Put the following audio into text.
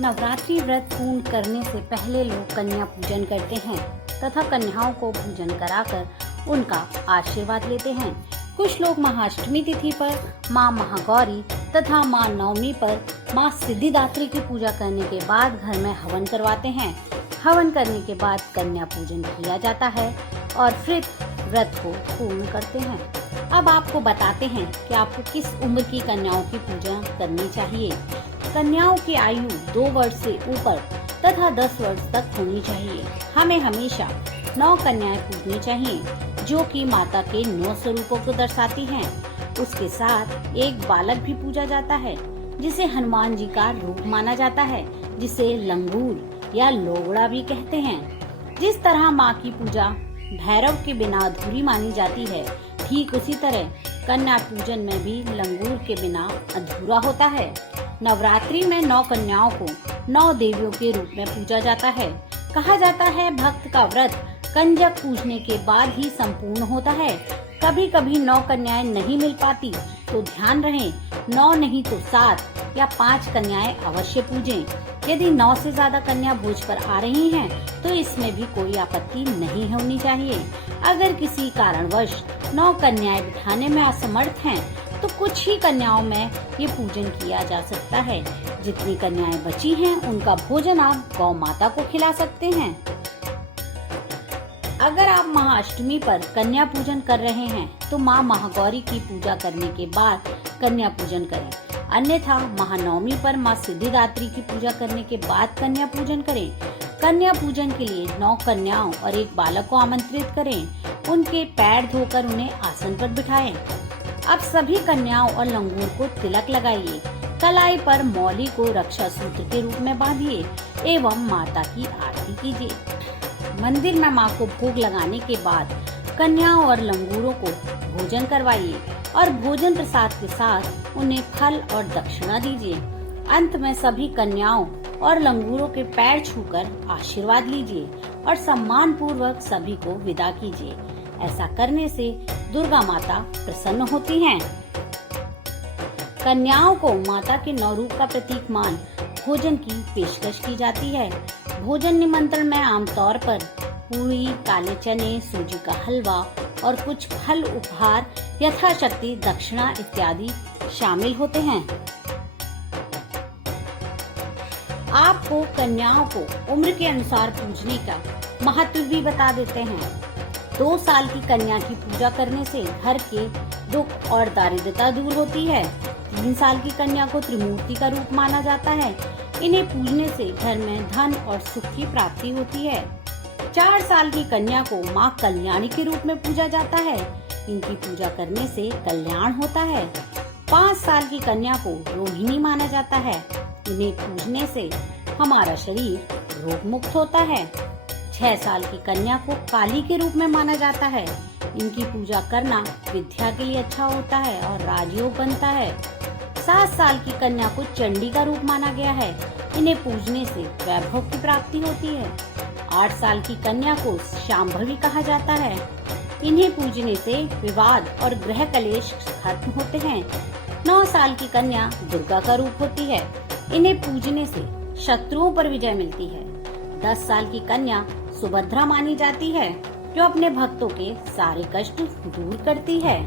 नवरात्रि व्रत पूर्ण करने से पहले लोग कन्या पूजन करते हैं तथा कन्याओं को पूजन कराकर उनका आशीर्वाद लेते हैं। कुछ लोग महाअष्टमी तिथि पर मां महागौरी तथा मां नवमी पर मां सिद्धिदात्री की पूजा करने के बाद घर में हवन करवाते हैं। हवन करने के बाद कन्या पूजन किया जाता है और फिर व्रत को पूर्ण करते हैं। अब आपको बताते हैं कि आपको किस उम्र की कन्याओं की पूजा करनी चाहिए। कन्याओं की आयु 2 वर्ष से ऊपर तथा 10 वर्ष तक होनी चाहिए। हमें हमेशा 9 कन्याएं पूजनी चाहिए, जो कि माता के 9 स्वरूपों को दर्शाती हैं। उसके साथ एक बालक भी पूजा जाता है, जिसे हनुमान जी का रूप माना जाता है, जिसे लंगूर या लोगड़ा भी कहते हैं। जिस तरह माँ की पूजा भैरव के बिना अधूरी मानी जाती है, ठीक उसी तरह कन्या पूजन में भी लंगूर के बिना अधूरा होता है। नवरात्रि में 9 कन्याओं को 9 देवियों के रूप में पूजा जाता है। कहा जाता है भक्त का व्रत कंजक पूजने के बाद ही संपूर्ण होता है। कभी कभी 9 कन्याएं नहीं मिल पाती तो ध्यान रहे 9 नहीं तो 7 या 5 कन्याएं अवश्य पूजें। यदि 9 से ज्यादा कन्या भोज पर आ रही हैं, तो इसमें भी कोई आपत्ति नहीं होनी चाहिए। अगर किसी कारणवश 9 कन्याएं बिठाने में असमर्थ हैं, तो कुछ ही कन्याओं में ये पूजन किया जा सकता है। जितनी कन्याएं बची हैं, उनका भोजन आप गौ माता को खिला सकते हैं। अगर आप महाअष्टमी पर कन्या पूजन कर रहे हैं, तो माँ महागौरी की पूजा करने के बाद कन्या पूजन करें। अन्यथा महानवमी पर माँ सिद्धिदात्री की पूजा करने के बाद कन्या पूजन करें। कन्या पूजन के लिए 9 कन्याओं और एक बालक को आमंत्रित करें। उनके पैर धोकर उन्हें आसन पर बिठाएं। अब सभी कन्याओं और लंगूर को तिलक लगाइए। कलाई पर मौली को रक्षा सूत्र के रूप में बांधिए एवं माता की आरती कीजिए। मंदिर में माँ को भोग लगाने के बाद कन्याओं और लंगूरों को भोजन करवाइए और भोजन प्रसाद के साथ उन्हें फल और दक्षिणा दीजिए। अंत में सभी कन्याओं और लंगूरों के पैर छूकर आशीर्वाद लीजिए और सम्मान पूर्वक सभी को विदा कीजिए। ऐसा करने से दुर्गा माता प्रसन्न होती हैं। कन्याओं को माता के 9 रूप का प्रतीक मान भोजन की पेशकश की जाती है। भोजन निमंत्रण में आमतौर पर पूरी, काले चने, सूजी का हलवा और कुछ फल उपहार यथाशक्ति दक्षिणा इत्यादि शामिल होते हैं। आपको कन्याओं को उम्र के अनुसार पूजने का महत्व भी बता देते हैं। 2 साल की कन्या की पूजा करने से घर के दुख और दारिद्रता दूर होती है। 3 साल की कन्या को त्रिमूर्ति का रूप माना जाता है। इन्हें पूजने से घर में धन और सुख की प्राप्ति होती है। 4 साल की कन्या को माँ कल्याणी के रूप में पूजा जाता है। इनकी पूजा करने से कल्याण होता है। 5 साल की कन्या को रोहिणी माना जाता है। इन्हें पूजने से हमारा शरीर रोग मुक्त होता है। 6 साल की कन्या को काली के रूप में माना जाता है। इनकी पूजा करना विद्या के लिए अच्छा होता है और राजयोग बनता है। 7 साल की कन्या को चंडी का रूप माना गया है। इन्हें पूजने से वैभव की प्राप्ति होती है। 8 साल की कन्या को शांभवी कहा जाता है। इन्हें पूजने से विवाद और गृह कलेश खत्म होते हैं। 9 साल की कन्या दुर्गा का रूप होती है। इन्हें पूजने से शत्रुओं पर विजय मिलती है। 10 साल की कन्या सुभद्रा मानी जाती है, जो अपने भक्तों के सारे कष्ट दूर करती है।